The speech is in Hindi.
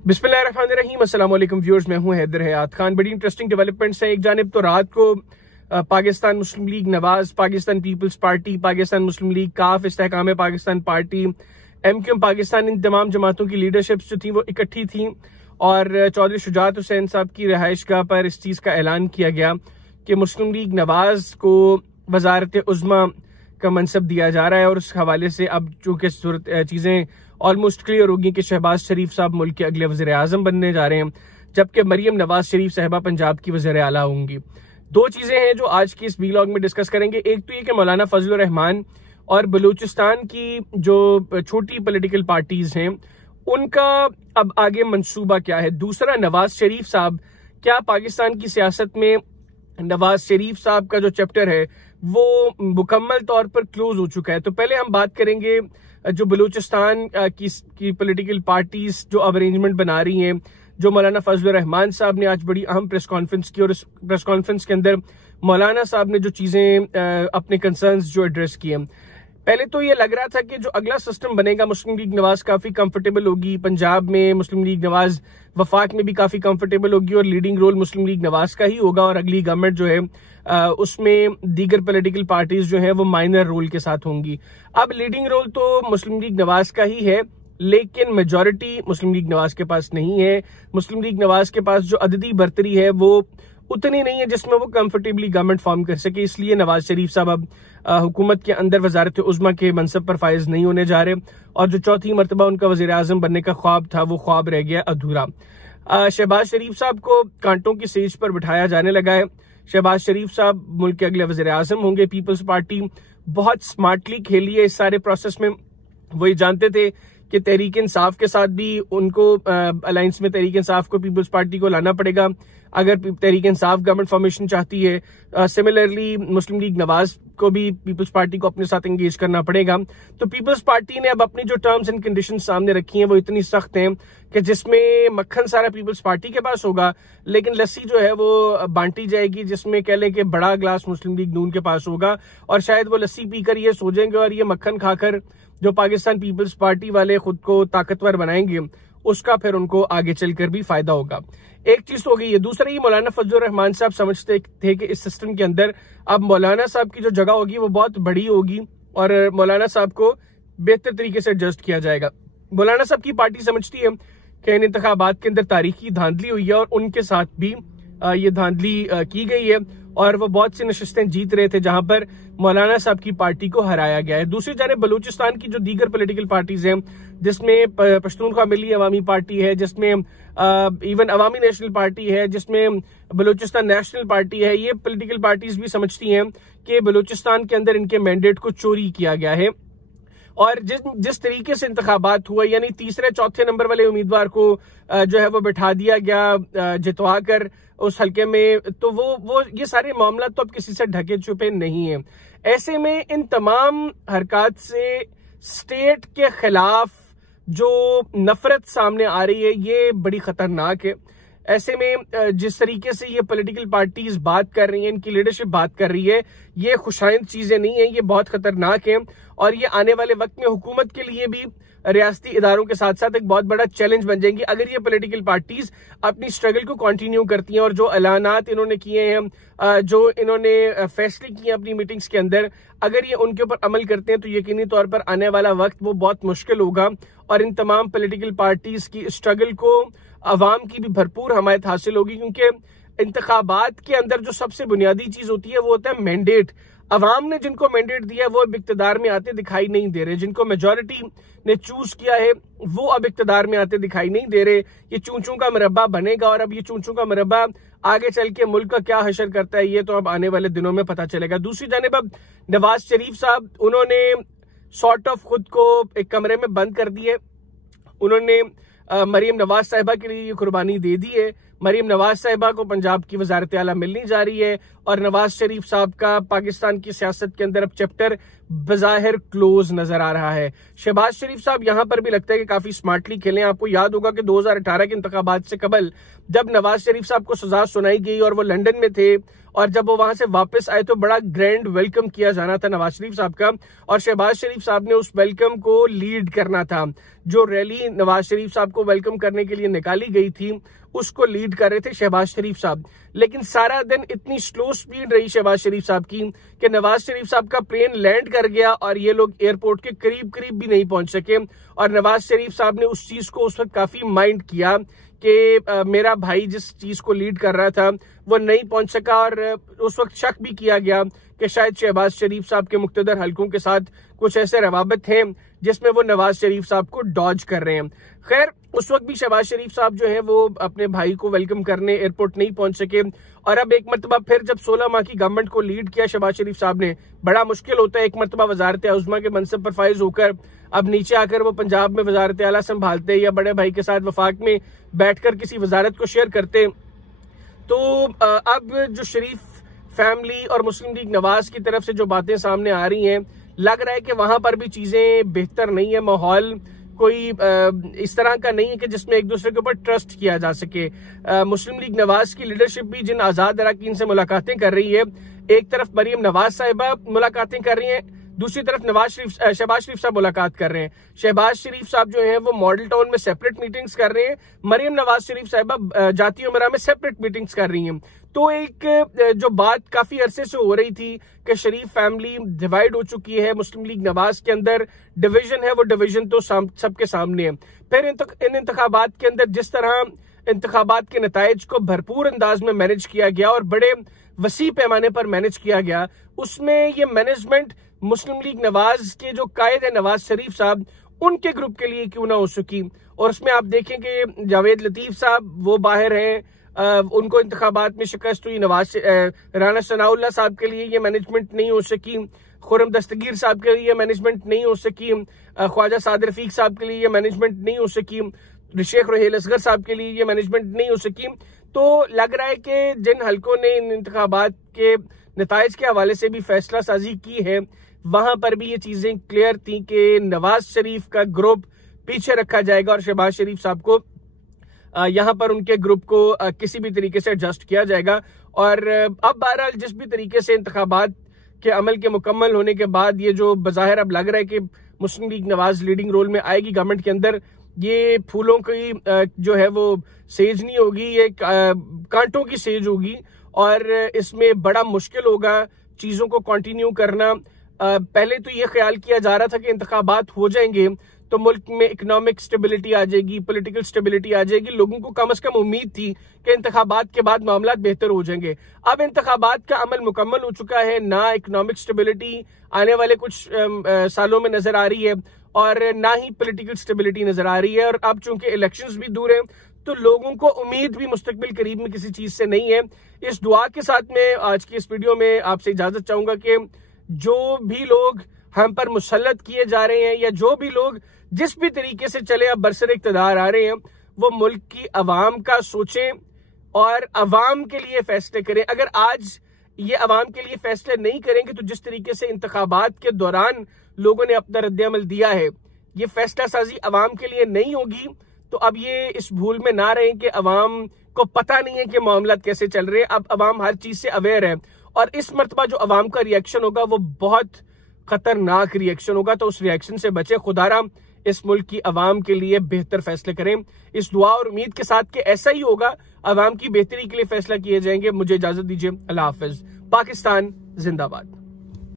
बिस्मिल्लाहिर्रहमानिर्रहीम। अस्सलाम वालेकुम व्यूअर्स, मैं हूं हैदर हयात खान। बड़ी इंटरेस्टिंग डेवलपमेंट्स हैं। एक जानिब तो रात को Pakistan Muslim League Nawaz, Pakistan Peoples Party, Pakistan Muslim League काफ, इस्तेहकाम पाकिस्तान पार्टी, MQM पाकिस्तान, इन तमाम जमातों की लीडरशिप्स जो थी वो इकट्ठी थी और चौधरी शुजात हुसैन साहब की रिहाइशगाह पर इस चीज़ का ऐलान किया गया कि मुस्लिम लीग नवाज को वजारत उज़्मा का मनसब दिया जा रहा है। और उस हवाले से अब चूंकि चीज़ें ऑलमोस्ट क्लियर होगी कि शहबाज शरीफ साहब मुल्क के अगले वज़ीर आज़म बनने जा रहे हैं, जबकि मरियम नवाज शरीफ साहिबा पंजाब की वज़ीर आला होंगी। दो चीज़ें हैं जो आज की इस व्लॉग में डिस्कस करेंगे। एक तो ये कि मौलाना फजलुर रहमान और बलूचिस्तान की जो छोटी पॉलिटिकल पार्टीज हैं उनका अब आगे मंसूबा क्या है। दूसरा, नवाज शरीफ साहब, क्या पाकिस्तान की सियासत में नवाज शरीफ साहब का जो चैप्टर है वो मुकम्मल तौर पर क्लोज हो चुका है। तो पहले हम बात करेंगे जो बलूचिस्तान की पॉलिटिकल पार्टीज जो अब अरेंजमेंट बना रही हैं, जो मौलाना फजलुर रहमान साहब ने आज बड़ी अहम प्रेस कॉन्फ्रेंस की और इस प्रेस कॉन्फ्रेंस के अंदर मौलाना साहब ने जो चीजें अपने कंसर्न्स जो एड्रेस किए। पहले तो ये लग रहा था कि जो अगला सिस्टम बनेगा मुस्लिम लीग नवाज काफी कंफर्टेबल होगी, पंजाब में मुस्लिम लीग नवाज वफाक में भी काफी कंफर्टेबल होगी और लीडिंग रोल मुस्लिम लीग नवाज का ही होगा और अगली गवर्नमेंट जो है उसमें दीगर पॉलिटिकल पार्टीज जो है वो माइनर रोल के साथ होंगी। अब लीडिंग रोल तो मुस्लिम लीग नवाज का ही है, लेकिन मेजॉरिटी मुस्लिम लीग नवाज के पास नहीं है। मुस्लिम लीग नवाज के पास जो अददी बर्तरी है वो उतनी नहीं है जिसमें वो कंफर्टेबली गवर्नमेंट फॉर्म कर सके। इसलिए नवाज शरीफ साहब अब हुकूमत के अंदर वजारत उज़्मा के मनसब पर फायज नहीं होने जा रहे और जो चौथी मरतबा उनका वज़ीर आज़म बनने का ख्वाब था वो ख्वाब रह गया अधूरा। शहबाज शरीफ साहब को कांटों की सेज पर बिठाया जाने लगा है। शहबाज शरीफ साहब मुल्क के अगले वज़ीर आज़म होंगे। पीपल्स पार्टी बहुत स्मार्टली खेली है इस सारे प्रोसेस में। वो ये जानते थे कि तहरीक इंसाफ के साथ भी उनको अलायंस में तहरीक इंसाफ को पीपल्स पार्टी को लाना पड़ेगा अगर तहरीक इंसाफ गवर्नमेंट फॉर्मेशन चाहती है। सिमिलरली मुस्लिम लीग नवाज को भी पीपल्स पार्टी को अपने साथ एंगेज करना पड़ेगा। तो पीपल्स पार्टी ने अब अपनी जो टर्म्स एंड कंडीशन सामने रखी हैं वो इतनी सख्त हैं कि जिसमें मक्खन सारा पीपल्स पार्टी के पास होगा, लेकिन लस्सी जो है वो बांटी जाएगी, जिसमें कह लें कि बड़ा ग्लास मुस्लिम लीग नून के पास होगा और शायद वो लस्सी पीकर ये सो जाएंगे और ये मक्खन खाकर जो पाकिस्तान पीपल्स पार्टी वाले खुद को ताकतवर बनाएंगे उसका फिर उनको आगे चलकर भी फायदा होगा। एक चीज तो हो गई है। दूसरा, ये मौलाना फजलुर रहमान साहब समझते थे कि इस सिस्टम के अंदर अब मौलाना साहब की जो जगह होगी वो बहुत बड़ी होगी और मौलाना साहब को बेहतर तरीके से एडजस्ट किया जाएगा। मौलाना साहब की पार्टी समझती है कि इन इंतखाबात के अंदर तारीखी धांधली हुई है और उनके साथ भी ये धांधली की गई है और वो बहुत सी नशिस्तें जीत रहे थे जहां पर मौलाना साहब की पार्टी को हराया गया है। दूसरी जानिब बलूचिस्तान की जो दीगर पॉलिटिकल पार्टीज हैं, जिसमें पश्तूनख्वा मिली अवामी पार्टी है, जिसमें इवन अवामी नेशनल पार्टी है, जिसमें बलूचिस्तान नेशनल पार्टी है, ये पॉलिटिकल पार्टीज भी समझती हैं कि बलूचिस्तान के अंदर इनके मैंडेट को चोरी किया गया है और जिस तरीके से इंतखाबात हुआ, यानी तीसरे चौथे नंबर वाले उम्मीदवार को जो है वो बिठा दिया गया जितवा कर उस हल्के में, तो वो ये सारे मामला तो अब किसी से ढके छुपे नहीं है। ऐसे में इन तमाम हरकत से स्टेट के खिलाफ जो नफरत सामने आ रही है ये बड़ी खतरनाक है। ऐसे में जिस तरीके से ये पॉलिटिकल पार्टीज बात कर रही हैं, इनकी लीडरशिप बात कर रही है, ये खुशाइंद चीजें नहीं है, ये बहुत खतरनाक है और ये आने वाले वक्त में हुकूमत के लिए भी रियासती इदारों के साथ साथ एक बहुत बड़ा चैलेंज बन जाएंगी अगर ये पॉलिटिकल पार्टीज अपनी स्ट्रगल को कंटिन्यू करती हैं और जो ऐलानात इन्होंने किए हैं, जो इन्होंने फैसले किए हैं अपनी मीटिंग्स के अंदर, अगर ये उनके ऊपर अमल करते हैं तो यकीनी तौर पर आने वाला वक्त वो बहुत मुश्किल होगा और इन तमाम पॉलिटिकल पार्टीज की स्ट्रगल को अवाम की भी भरपूर हमायत हासिल होगी, क्योंकि इंतखाबात के अंदर जो सबसे बुनियादी चीज होती है वो होता है मैंडेट। अवाम ने जिनको मैंडेट दिया है वो अब इक्तदार में आते दिखाई नहीं दे रहे, जिनको मेजॉरिटी ने चूज किया है वो अब इक्तदार में आते दिखाई नहीं दे रहे। ये चूंचू का मुरब्बा बनेगा और अब ये चूंचू का मुरब्बा आगे चल के मुल्क का क्या हशर करता है ये तो अब आने वाले दिनों में पता चलेगा। दूसरी जानिब अब नवाज शरीफ साहब, उन्होंने सॉर्ट ऑफ खुद को एक कमरे में बंद कर दिए। उन्होंने मरियम नवाज साहिबा के लिए ये कुर्बानी दे दी है। मरीम नवाज साहिबा को पंजाब की वजारत आला मिलनी जा रही है और नवाज शरीफ साहब का पाकिस्तान की सियासत के अंदर अब चैप्टर बज़ाहिर क्लोज नजर आ रहा है। शहबाज शरीफ साहब यहां पर भी लगता है कि काफी स्मार्टली खेले। आपको याद होगा कि 2018 के इंतखाबात से कबल जब नवाज शरीफ साहब को सजा सुनाई गई और वो लंदन में थे और जब वो वहां से वापस आए तो बड़ा ग्रैंड वेलकम किया जाना था नवाज शरीफ साहब का, और शहबाज शरीफ साहब ने उस वेलकम को लीड करना था। जो रैली नवाज शरीफ साहब को वेलकम करने के लिए निकाली गई थी उसको लीड कर रहे थे शहबाज शरीफ साहब। लेकिन सारा दिन इतनी स्लो स्पीड रही शहबाज शरीफ साहब की कि नवाज शरीफ साहब का प्लेन लैंड कर गया और ये लोग एयरपोर्ट के करीब करीब भी नहीं पहुंच सके। और नवाज शरीफ साहब ने उस चीज को उस वक्त काफी माइंड किया कि मेरा भाई जिस चीज को लीड कर रहा था वो नहीं पहुंच सका, और उस वक्त शक भी किया गया कि शायद शहबाज शरीफ साहब के मुक्तदर हलकों के साथ कुछ ऐसे रवाबत हैं जिसमें वो नवाज शरीफ साहब को डॉज कर रहे हैं। खैर, उस वक्त भी शहबाज शरीफ साहब जो है वो अपने भाई को वेलकम करने एयरपोर्ट नहीं पहुंच सके। और अब एक मरतबा फिर जब 16 माह की गवर्नमेंट को लीड किया शहबाज शरीफ साहब ने, बड़ा मुश्किल होता है एक मरतबा वजारत उज़्मा के मनसब पर फाइज होकर अब नीचे आकर वो पंजाब में वजारत आला संभालते या बड़े भाई के साथ वफाक में बैठकर किसी वजारत को शेयर करते। तो अब जो शरीफ फैमिली और मुस्लिम लीग नवाज की तरफ से जो बातें सामने आ रही हैं, लग रहा है कि वहां पर भी चीजें बेहतर नहीं है। माहौल कोई इस तरह का नहीं है कि जिसमें एक दूसरे के ऊपर ट्रस्ट किया जा सके। मुस्लिम लीग नवाज की लीडरशिप भी जिन आजाद अरकान से मुलाकातें कर रही है, एक तरफ मरीम नवाज साहिबा मुलाकातें कर रही हैं, दूसरी तरफ शहबाज शरीफ साहब मुलाकात कर रहे हैं। शहबाज शरीफ साहब जो है वो मॉडल टाउन में सेपरेट मीटिंग्स कर रहे हैं, मरीम नवाज शरीफ साहिबा जाती उमरा में सेपरेट मीटिंग्स कर रही हैं। तो एक जो बात काफी अरसे से हो रही थी कि शरीफ फैमिली डिवाइड हो चुकी है, मुस्लिम लीग नवाज के अंदर डिवीजन है, वो डिवीजन तो सबके सामने है। फिर इन इंतखाबात के अंदर जिस तरह इंतखाबात के नताइज को भरपूर अंदाज में मैनेज किया गया और बड़े वसी पैमाने पर मैनेज किया गया, उसमें ये मैनेजमेंट मुस्लिम लीग नवाज के जो कायद है नवाज शरीफ साहब, उनके ग्रुप के लिए क्यों ना हो सकी। और उसमें आप देखें कि जावेद लतीफ साहब वो बाहर हैं, उनको इंतखाबात में शिकस्त हुई। राना सनाउल्लाह साहब के लिए ये मैनेजमेंट नहीं हो सकी, खुरम दस्तगीर साहब के लिए मैनेजमेंट नहीं हो सकी, ख्वाजा साद रफीक साहब के लिए ये मैनेजमेंट नहीं हो सकी, शेख रुहेल असगर साहब के लिए ये मैनेजमेंट नहीं हो सकी। तो लग रहा है कि जिन हलकों ने इन इंतखाबात के नताइज के हवाले से भी फैसला साजी की है, वहां पर भी ये चीजें क्लियर थी कि नवाज शरीफ का ग्रुप पीछे रखा जाएगा और शहबाज शरीफ साहब को यहां पर उनके ग्रुप को किसी भी तरीके से एडजस्ट किया जाएगा। और अब बहरहाल जिस भी तरीके से इंतखाबात के अमल के मुकम्मल होने के बाद ये जो बज़ाहिर अब लग रहा है कि मुस्लिम लीग नवाज लीडिंग रोल में आएगी गवर्नमेंट के अंदर, ये फूलों की जो है वो सेज नहीं होगी, ये कांटों की सेज होगी और इसमें बड़ा मुश्किल होगा चीजों को कंटिन्यू करना। पहले तो ये ख्याल किया जा रहा था कि इंतखाबात हो जाएंगे तो मुल्क में इकोनॉमिक स्टेबिलिटी आ जाएगी, पॉलिटिकल स्टेबिलिटी आ जाएगी, लोगों को कम से कम उम्मीद थी कि इंतखाबात के बाद मामला बेहतर हो जाएंगे। अब इंतखाबात का अमल मुकम्मल हो चुका है, ना इकोनॉमिक स्टेबिलिटी आने वाले कुछ सालों में नजर आ रही है और ना ही पॉलिटिकल स्टेबिलिटी नजर आ रही है। और अब चूंकि इलेक्शंस भी दूर हैं तो लोगों को उम्मीद भी मुस्तकबिल करीब में किसी चीज से नहीं है। इस दुआ के साथ में आज की इस वीडियो में आपसे इजाजत चाहूंगा कि जो भी लोग हम पर मुसल्लत किए जा रहे हैं या जो भी लोग जिस भी तरीके से चले अब बरसर इक़्तिदार आ रहे हैं, वो मुल्क की अवाम का सोचें और अवाम के लिए फैसले करें। अगर आज ये अवाम के लिए फैसले नहीं करेंगे तो जिस तरीके से इंतखाबात के दौरान लोगों ने अपना रद्द-ए-अमल दिया है, ये फैसला साजी अवाम के लिए नहीं होगी। तो अब ये इस भूल में ना रहें कि अवाम को पता नहीं है कि मामला कैसे चल रहे हैं। अब अवाम हर चीज से अवेयर है और इस मरतबा जो अवाम का रिएक्शन होगा वो बहुत खतरनाक रिएक्शन होगा। तो उस रिएक्शन से बचे, खुदारा इस मुल्क की अवाम के लिए बेहतर फैसले करें। इस दुआ और उम्मीद के साथ कि ऐसा ही होगा, अवाम की बेहतरी के लिए फैसला किए जाएंगे। मुझे इजाजत दीजिए, अल्लाह हाफिज। पाकिस्तान जिंदाबाद।